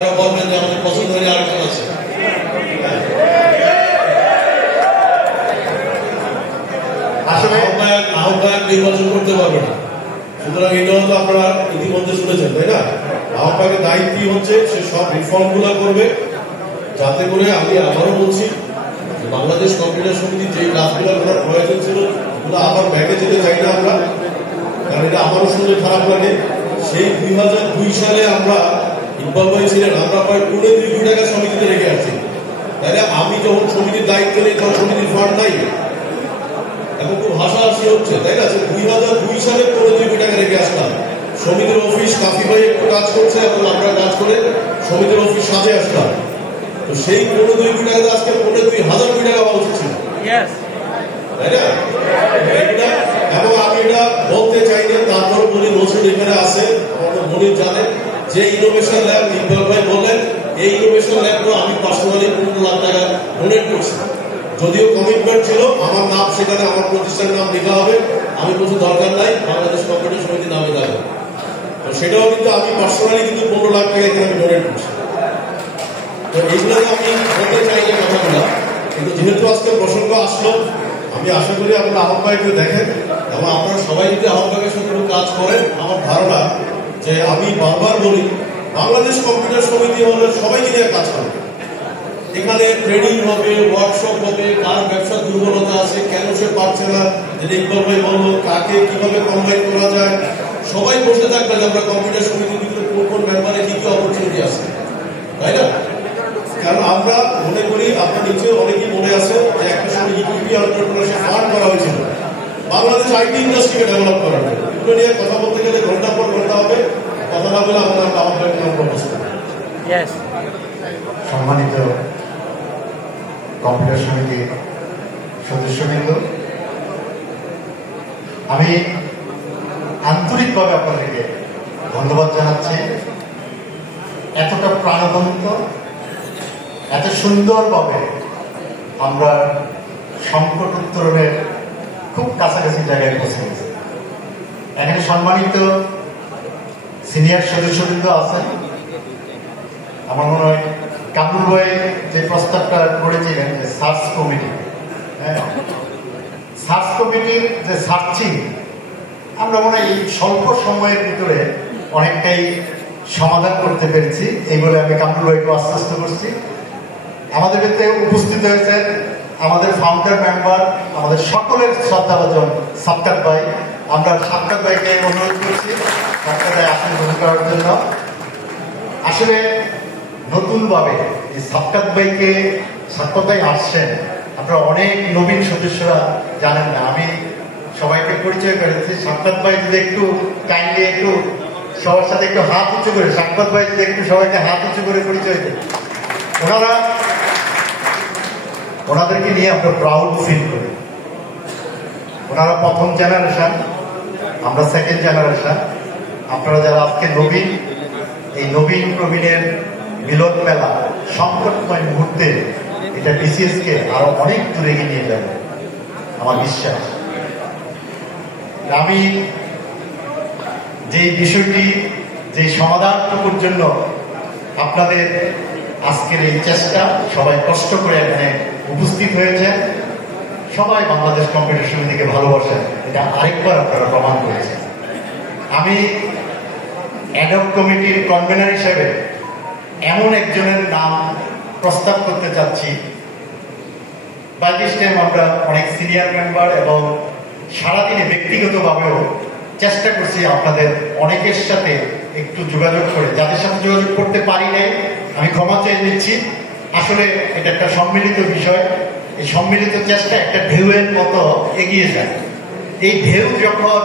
বলবেন যে আমাদের পছন্দ হলে আরেকজন আছে। আসলে আহ্বায়ক নির্বাচন করতে পারবে না, সুতরাং এটাও তো আপনারা ইতিমধ্যে শুনেছেন, তাই না? আহ্বায়কের দায়িত্বই হচ্ছে সে সব রিফর্ম গুলা করবে, যাতে করে আমি আবারও বলছি বাংলাদেশ কম্পিউটার সমিতি যে কাজগুলো করার প্রয়োজন ছিল ওগুলো আবার ব্যাগে যেতে চাই না আমরা, কারণ এটা আমারও শুনতে খারাপ লাগে। সেই 2002 সালে আমরা ইকবাল ভাই ছিলেন, আমরা প্রায় 15 কোটি টাকা সমিতিতে রেখে আসছি। তাহলে আমি যখন সমিতির দায়িত্ব নেই তখন সমিতির ফান্ড নাই, এখন খুব হাসাহাসি হচ্ছে, তাই না? 2002 সালে 15 কোটি টাকা রেখে আসলাম। সমিতির অফিস কাফি ভাই একটু কাজ করছে এবং আমরা কাজ করে সমিতির অফিস সাজে আসলাম। তো সেই 15 কোটি টাকা আজকে 15,000 কোটি টাকা হওয়া উচিত ছিল, তাই না? এবং আমি এটা বলতে চাই না, তারপর বলি নজরুল এখানে আছে, আমাদের মনির জানে যে ইনোভেশন ল্যাব ইকবাল ভাই বললেন, এই ইনোভেশন ল্যাবগুলো আমি পার্সোনালি 15 লাখ টাকা ডোনেট করছি। যদিও কমিটমেন্ট ছিল আমার নাম সেখানে আমার প্রতিষ্ঠানের নাম লেখা হবে, আমি বলছি দরকার নাই, বাংলাদেশ কম্পিউটার সমিতির নামে যাবে। তো সেটাও কিন্তু আমি পার্সোনালি কিন্তু 15 লাখ টাকা এখানে আমি ডোনেট করছি। তো এইগুলো আমি বলতে চাই না কথাগুলো, কিন্তু যেহেতু আজকে প্রসঙ্গ আসলো, আমি আশা করি আপনারা আহ্বায়ককে দেখেন এবং আপনারা সবাই যদি আহ্বায়কের সাথে একটু কাজ করেন। আমার ধারণা যে আমি বারবার বলি বাংলাদেশ কম্পিউটার সমিতি হলে সবাইকে নিয়ে কাজ করবে, এখানে ট্রেনিং হবে, ওয়ার্কশপ হবে, কার ব্যবসা দুর্বলতা আছে, কেন সে পারছে না, যেটা ইকবাল ভাই বললো কাকে কিভাবে কম্বাইন করা যায়, সবাই বসে থাকবে যে আমরা কম্পিউটার সমিতির ভিতরে কোন কোন ব্যাপারে কি কি অপরচুনিটি আছে, তাই না? কারণ আমরা মনে করি আপনার নিচে অনেকেই মনে আছে যে একটা সময় ইউপি এন্টারপ্রেনারশিপ ফান্ড করা হয়েছিল বাংলাদেশ আইটি ইন্ডাস্ট্রিকে ডেভেলপ করার জন্য। এগুলো নিয়ে কথা বলতে গেলে ঘন্টা পর ঘন্টা হবে, কথা না বলে আমরা সম্মানিত কম্পিউটার সমিতির সদস্যবৃন্দ, আমি আন্তরিকভাবে আপনাদেরকে ধন্যবাদ জানাচ্ছি। এতটা প্রাণবন্ত, এত সুন্দরভাবে আমরা সংকট উত্তরণের খুব কাছাকাছি জায়গায় পৌঁছে গেছি। এখানে সম্মানিত সিনিয়র সদস্যবৃন্দ আছেন। আমার মনে হয় কামরুল ভাই যে প্রস্তাবটা করেছিলেন যে সার্চ কমিটি, সার্চ কমিটির যে সার্চিং আমরা মনে হয় এই স্বল্প সময়ের ভিতরে অনেকটাই সমাধান করতে পেরেছি, এই বলে আমি কামরুল ভাইকে আশ্বস্ত করছি। আমাদের ভিতরে উপস্থিত হয়েছেন আমাদের ফাউন্ডার মেম্বার, আমাদের সকলের শ্রদ্ধাভাজন সাবকাত ভাই। আমরা সাবকাত ভাইকে অনুরোধ করছি সাবকাত ভাই আসন গ্রহণ করার জন্য। আসলে নতুনভাবে এই সাবকাত ভাই আসছেন, আপনারা অনেক নবীন সদস্যরা জানেন না, আমি সবাইকে পরিচয় করেছি। সাবকাত ভাই যদি একটু কাইন্ডলি একটু সবার সাথে একটু হাত উঁচু করে, সাবকাত ভাই যদি একটু সবাইকে হাত উঁচু করে পরিচয় দেন। ওনাদেরকে নিয়ে আমরা প্রাউড ফিল করি। ওনারা প্রথম জেনারেশন, আমরা সেকেন্ড জেনারেশন। আপনারা যারা আজকে নবীন, এই নবীন প্রবীণের মিলন মেলা সংকটময় মুহূর্তে এটা বিসিএস কে আরো অনেক দূরে এগিয়ে নিয়ে যাবে আমার বিশ্বাস। আমি যে বিষয়টি, যে সমাধানটুকুর জন্য আপনাদের আজকের এই চেষ্টা, সবাই কষ্ট করে এখানে উপস্থিত হয়েছে, সবাই বাংলাদেশ কম্পিউটার সমিতিকে ভালোবাসেন, এটা আরেকবার আপনারা প্রমাণ করেছেন। আমি অ্যাডহক কমিটির কনভেনার হিসেবে এমন একজনের নাম প্রস্তাব করতে চাচ্ছি। বাইশ টাইম আমরা অনেক সিনিয়র মেম্বার এবং সারাদিনে ব্যক্তিগতভাবেও চেষ্টা করছি আপনাদের অনেকের সাথে একটু যোগাযোগ করে, যাদের সাথে যোগাযোগ করতে পারি নাই আমি ক্ষমা চেয়ে নিচ্ছি। আসলে এটা একটা সম্মিলিত বিষয়, এই সম্মিলিত চেষ্টা একটা ঢেউয়ের মতো এগিয়ে যায়। এই ঢেউ যখন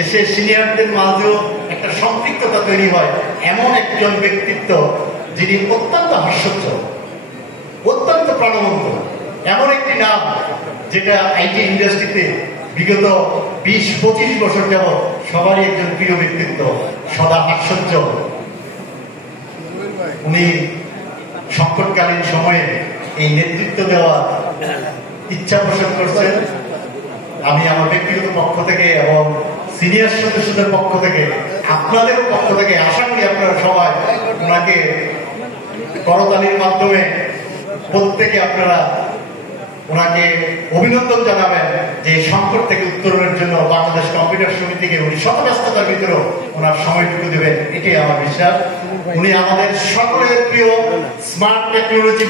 এসে সিনিয়রদের মাঝেও একটা সম্পৃক্ততা তৈরি হয়, এমন একজন ব্যক্তিত্ব যিনি অত্যন্ত হাস্যোজ্জ্বল, অত্যন্ত প্রাণবন্ত, এমন একটি নাম যেটা আইটি ইন্ডাস্ট্রিতে বিগত 20-25 বছর যাবৎ সবারই একজন প্রিয় ব্যক্তিত্ব, সদা হাস্যোজ্জ্বল। উনি সংকটকালীন সময়ে এই নেতৃত্ব দেওয়ার ইচ্ছা পোষণ করছেন। আমি আমার ব্যক্তিগত পক্ষ থেকে এবং সিনিয়র সদস্যদের পক্ষ থেকে, আপনাদের পক্ষ থেকে আশা করি আপনারা সবাই ওনাকে করতালির মাধ্যমে প্রত্যেকে আপনারা ওনাকে অভিনন্দন জানাবেন যে সংকট থেকে উত্তরণের জন্য বাংলাদেশ কম্পিউটার সমিতিকে উনি শত ব্যস্ততার ভিতরেও ওনার সময়টুকু দেবেন, এটাই আমার বিশ্বাস। উনি আমাদের সকলের প্রিয় স্মার্ট টেকনোলজি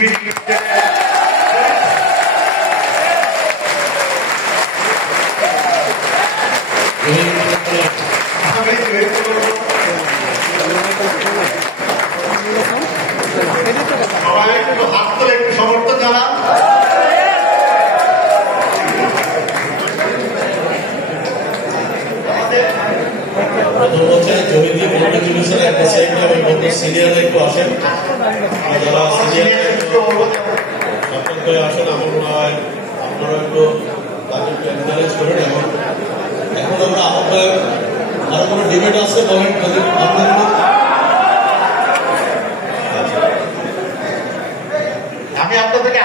সবাই একটু হাত তুলে একটু সমর্থন জানান। সিনিয়ররা একটু আসেন, যারা আসেন আমার মনে হয় আপনারা একটু তাকে একটু এনকারেজ করেন। এখন আমরা আহ্বায়ক আরো কোনো ডিবেট আছে বলেন আমি আপনাদেরকে